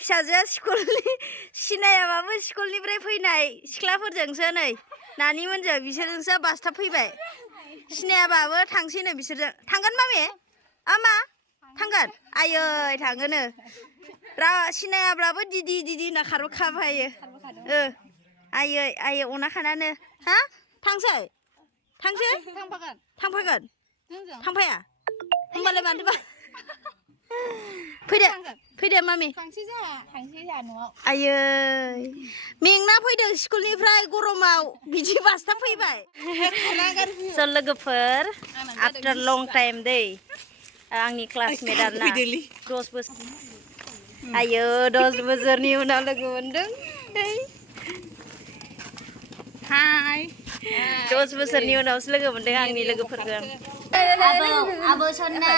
फिसाजोआ स्कुलनि सिनायाबाबो स्कुलनिफ्राय फैनाय सिख्लाफोरजोंसो नै नानिमोनजों बिसोरजोंसो बासटाब फैबाय सिनायाबाबो थांसैनो बिसोरजों थांगोन मामे मा थांगोन आयै थाङोनो सिनायाब्लाबो दिदि दिदि होनना खारबोखाबायो आयै आयै अना खानानो हा थांसै थांफागोन थांफाया होमबालाय मानोबा फैदो मामि आयै मेंना फैदों स्कुलनिफ्राय गरमाव बिदि बासटाब फैबाय ज' लोगोफोर आफ्टार लं टाइम दै आंनि क्लासमेट आरोना 10 बोसोर आयो 10 बोसोरनि उनाव लोगो मोनदों हाय 10 बोसोरनि उनावसो लोगो मोनदों आंनि लोगोफोरखौ आबो सन्ना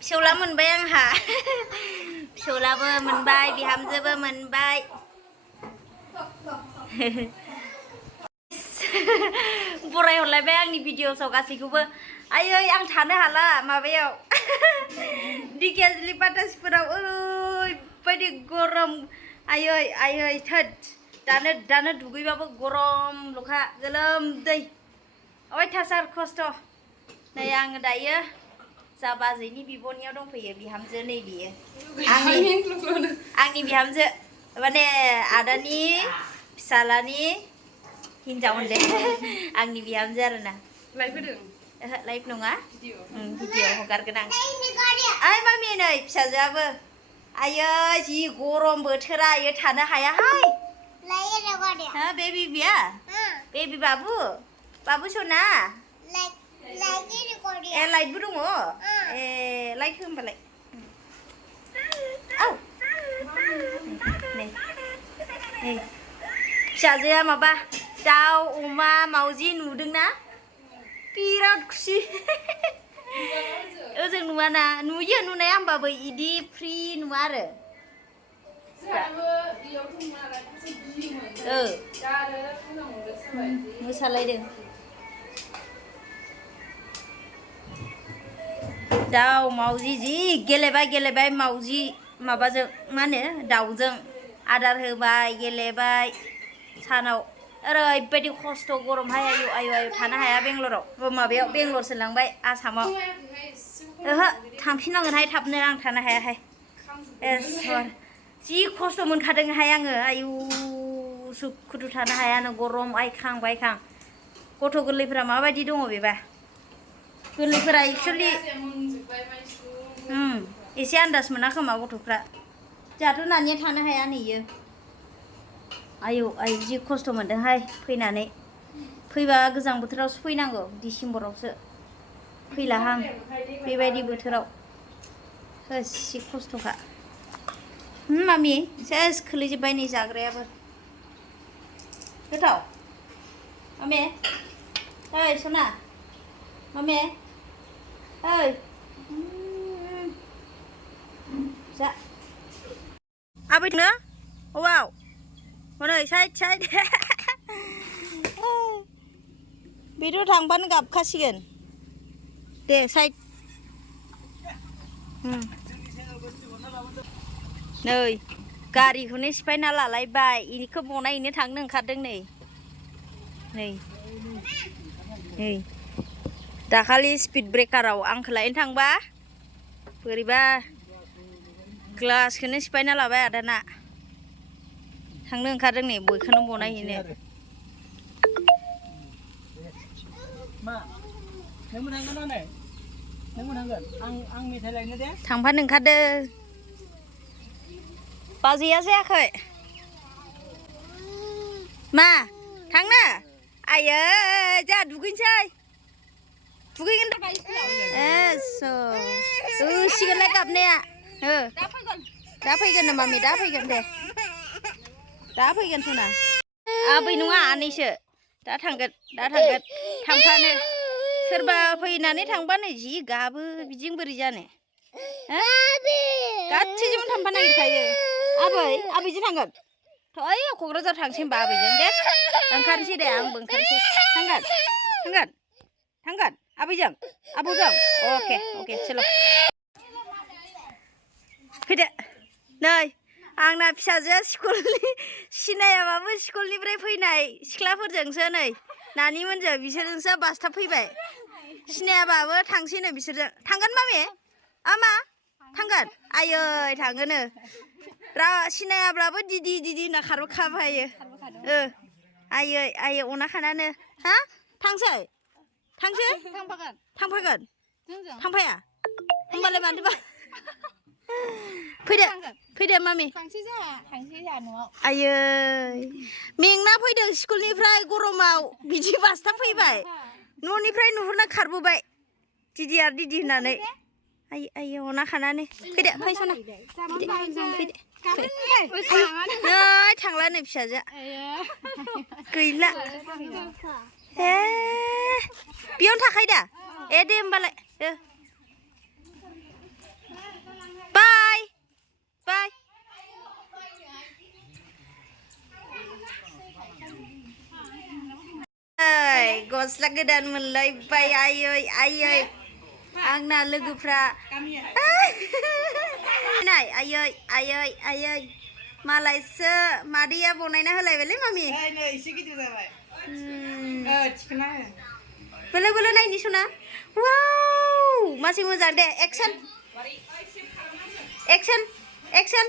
फिसौला मोनबाय आंहा फिसौलाबो मोनबाय बिहामजोबो मोनबाय बरायहरलायबाय आंनि भिडिअसआव गासैखौबो आयै आं थानो हाला माबायाव दिकेजलि बाटासफोराव ओरैबायदि गरम आयै आयै थोद दानो दुगैबाबो गरमल'खा गोलोमदै अयथासार खस्थ' नै आङो दायो जा बाजैनि बिब'नियाव दंफैयो बिहामजो नै बियो आंनि बिहामजो माने आदानि फिसालानि हिनजाव होनदे आंनि बिहामजो आरोना लाइभ होदों ओहो लाइभ नङा भिडिअ हगारगोन आं ओइ मामि नै फिसाजोआबो आयै जि गरम बोथोरा आयो थानो हायाहाय हा बेबी बिया बेबी बाबु सना लाइटबो दङ लाइट हो होमबालाय औ नै फिसाजोआ माबा दाउ अमा मावजि नुदोंना बिराद खुसि ओजों नुवाना नुयो नुनाया होमबाबो इदि फ्रि नुवा आरो मोसालायदों दाउ मावजि जि गेलेबाय मावजि माबाजों मा होनो दाउजों आदार होबाय गेलेबाय सानाव ओरैबायदि खस्थ' गरमहाय आयु थानो हाया बेंगलराव माबायाव बेंगलरसो लांबाय आसामाव ओहो थांफिननांगोनहाय थाबनो आं थानो हायाहाय जि खस्थ' मोनखादोंहाय आङो आयु सुखुथु थानो हायानो गरम आइखां बायखां गथ' गोरलैफोरा माबायदि दङ बेबा गोरलैफोरा एक्सुवेलि एसे आन्दाज मोना खोमा गथ'फ्रा जोंहाथ' नानिया थानो हाया नैयो आयु जि खस्थ' मोनदोंहाय फैनानै फैबा गोजां बोथोरावसो फैनांगौ डिसेम्बरावसो फैलाहां बेबायदि बोथोराव जि खस्थ'खा मामि सेस खोलैजोब्बाय नै जाग्रायाबो गोथाव मामे ओइ सना मामे ओइ जा आबैनो अबाव हनै साइड बेथ' थांबानो गाबखासिगोन दे साइड नै गारिखौनो सिफायना लालायबाय इनिखौ बनायनो थांनो ओंखारदों नै दाखालि स्पिड ब्रेकाराव आंखौ लायनो थांबा बोरैबा ग्लासखौनो सिफायना लाबाय आदाना थांनो ओंखारदों नै बयखौनो बनायहैनो थांफानो ओंखारदों बाजैया जायाखै मा थांनो आयै जोंहा दुगैनोसै दुगैगोन होसिगोनलाय गाबनाया दा फैगोन मामि दा फैगोन दे दा फैगोन सना आबै नङा आनैसो दा थांगोन थांफानो सोरबा फैनानै थांबा नै जि गाबो बिदिजों बोरै जानो गासैजोंबो थांफानो नागिरखायो आबैजों थांगोन ओइ क'क्राझार थांसै होनबा आबैजों दे ओंखारनोसै दे आंबो ओंखारनोसै थांगोन आबैजों आबौजों अके चलो फैदो नै आंना फिसाजोआ स्कुलनि सिनायाबाबो स्कुलनिफ्राय फैनाय सिख्लाफोरजोंसो नै नानिमोनजों बिसोरजोंसो बासटाब फैबाय सिनायाबाबो थांसैनो बिसोरजों थांगोन मामे आमा थांगोन आयै थाङोनो सिनायाब्लाबो दिदि दिदि होनना खारबोखाबायो आयै आयै अना खानानो हा थांसै थांफागोन थांफाया होमबालाय मानोबा फैदो मामि आयै मेंना फैदों स्कुलनिफ्राय गरमाव बिदि बासटाब फैबाय न'निफ्राय नुहुरना खारबोबाय दिदि आरो दिदि होननानै आयै अना खानानै फैदो फैसना नै थांला नै फिसाजोआ गैला बेयावनो थाखायो दा दे होमबालाय बाय बाय गस्ला गोदान मोनलायबाय आयै आयै आंना लोगोफ्रा नाय आयै आयै आयै मालायसो मादैया बनायना होलायबायलै मामि एसे गिदिर जाबाय थिखोना हो बोलो बोलो नायनि सना वाव मासि मोजां दे एक्सन एक्सन एक्सन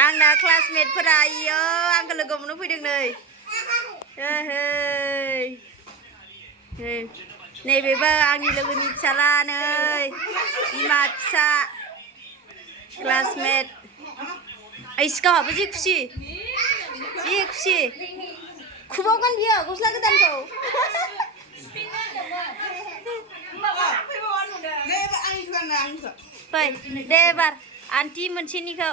आंना क्लासमेटफोरा आइयो आंखौ लोगो मोननो फैदों नै नैबेबो आंनि लोगोनि फिसाला नै बिमा फिसा क्लासमेट गावहाबो जि खुसि खुबावगोन बियो गस्ला गोदानखौ फै दे एबार आन्टि मोनसेनिखौ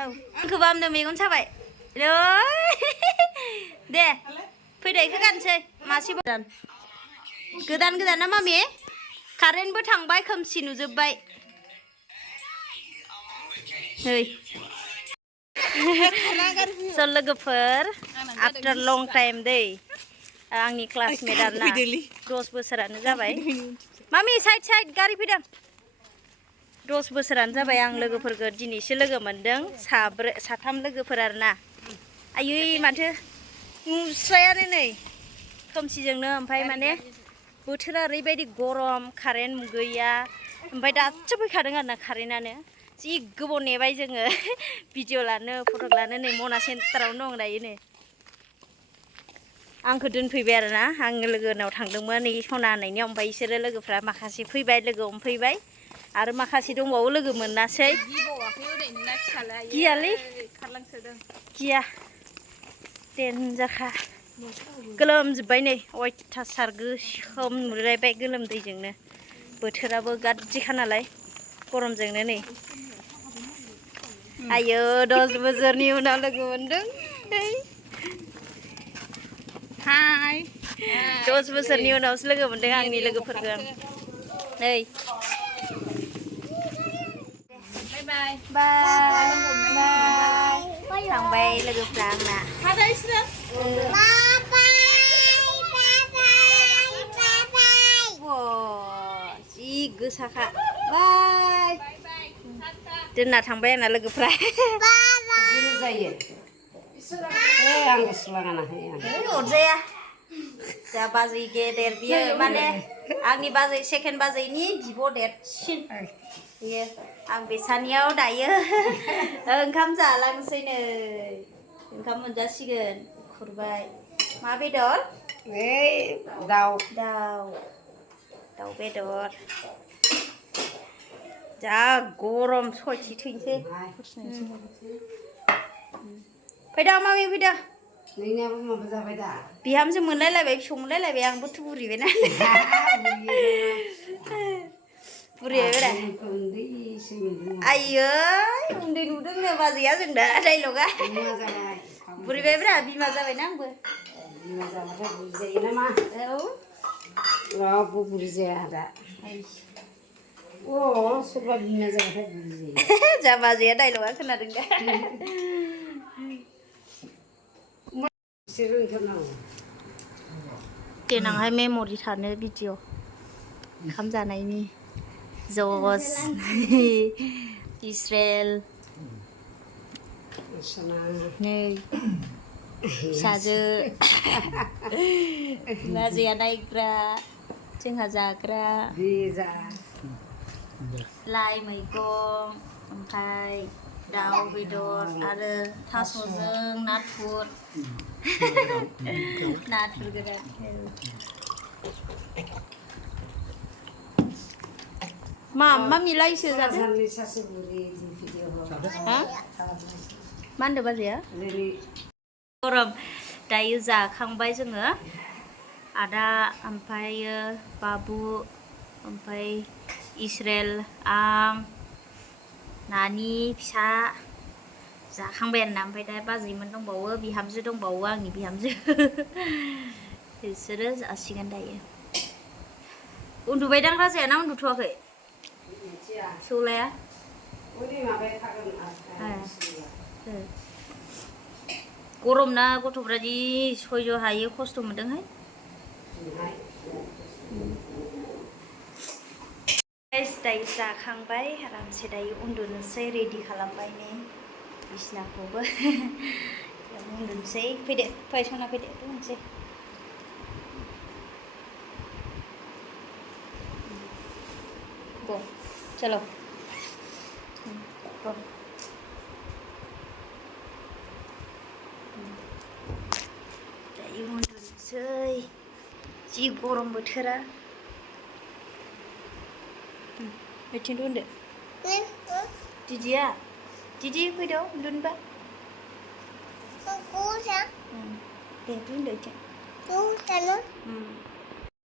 आंखौबो आमनो मेगन साबाय दे फैदो इखौ गानसै मासेबो गोदान ना मामि कारेन्टबो थांबाय खोमसि नुजोब्बाय स' लोगोफोर आफ्टार लं टाइम दै आंनि क्लासमेट आरोना 10 बोसोरानो जाबाय मामि साइड गारि फैदों 10 बोसोरानो जाबाय आं लोगोफोरखौ दिनैसो लोगो मोनदों साथाम लोगोफोर आरोना आयै माथो नुस्रायानो नै खोमसिजोंनो ओमफ्राय माने बोथोरा ओरैबायदि गरम कारेन्ट गैया ओमफ्राय दासो फैखादों आरोना कारेन्टआनो जि गोबाव नेबाय जोङो भिडिअ लानो फट' लानो नै मना सेन्टारावनो दं दायो नै आंखौ दोनफैबाय आरोना आं लोगोनाव थांदोंमोन नै सना होननायनियाव ओमफ्राय बिसोरो लोगोफ्रा माखासे फैबाय लोगो हमफैबाय आरो माखासे दंबावो लोगो मोनासै गियालै गिया देनजारखा गोलोमजोब्बाय नै अयथासार गोसोम नुलायबाय गोलोमदैजोंनो बोथोराबो गाज्रिखा नालाय गरमजोंनो नै आयो 10 बोसोरनि उनाव लोगो मोनदों हाय 10 बोसोरनि उनावसो लोगो मोनदों आंनि लोगोफोरखौ नै बाय बाय थांबाय लोगोफ्रा आंना जि गोसाखा बाय दोनना थांबाय आंना लोगोफ्रा अरजाया जा बाजै गेदेर बियो माने आंनि बाजै सेकेन्ड बाजैनि बिब' देरसिन बियो आं बेसानियाव दायो ओंखाम जालांसै नै ओंखाम मोनजासिगोन खुरबाय मा बेदर दाउ बेदर जा गरम सयथि थैनोसै फैदो मामि फैदो नोंनियाबो माबा जाबाय दा बिहामजो मोनलायलायबाय फिसौ मोनलायलायबाय आंबोथ' बुरिबायना बुरिबायब्रा आयै उन्दै नुदोंनो बाजैया जों दा डाइलगा बुरिबायब्रा बिमा जाबायना आंबो बिमा जाबाथाय बुरिजायो नामा रावबो बुरि जाया दा सोरबा बिमा जाबाथाय बुरि जायो जा बाजैया डाइलगा खोनादों दा एसे रोंथारनांगौ देनांहाय मेम'रि थानो भिडिअ ओंखाम जानायनि जस इस्रेल नै फिसाजो बाजैया नायग्रा जोंहा जाग्रा लाइ मैगं ओमफ्राय दाउ बेदर आरो थास'जों नाथुर नाथुर गोरान मा मिलायसो जादों मा होनदों बाजैया गरम दायो जाखांबाय जोङो आदा ओमफ्रायो बाबु ओमफ्राय इस्रेल आं नानि फिसा जाखांबाय आरोना ओमफ्राय दा बाजैमोन दंबावो बिहामजो दंबावो आंनि बिहामजो बिसोरो जासिगोन दायो उन्दुबायदां राजाया ना उन्दुथ'वाखै सौलाया गरम ना गथ'फ्रा जि सयज' हायो खस्थ' मोनदोंहाय दायो जाखांबाय आरामसे दायो उन्दुनोसै रेडि खालामबाय नै बिसिनाखौबो उन्दुनोसै फैदो फै सना फैदो उन्दुनोसै गो चलो गो दायो उन्दुनोसै जि गरम बोथोरा बिथिं उन्दु दिदिया दिदि फैदो उन्दुनोबा दे उन्दु बिथिं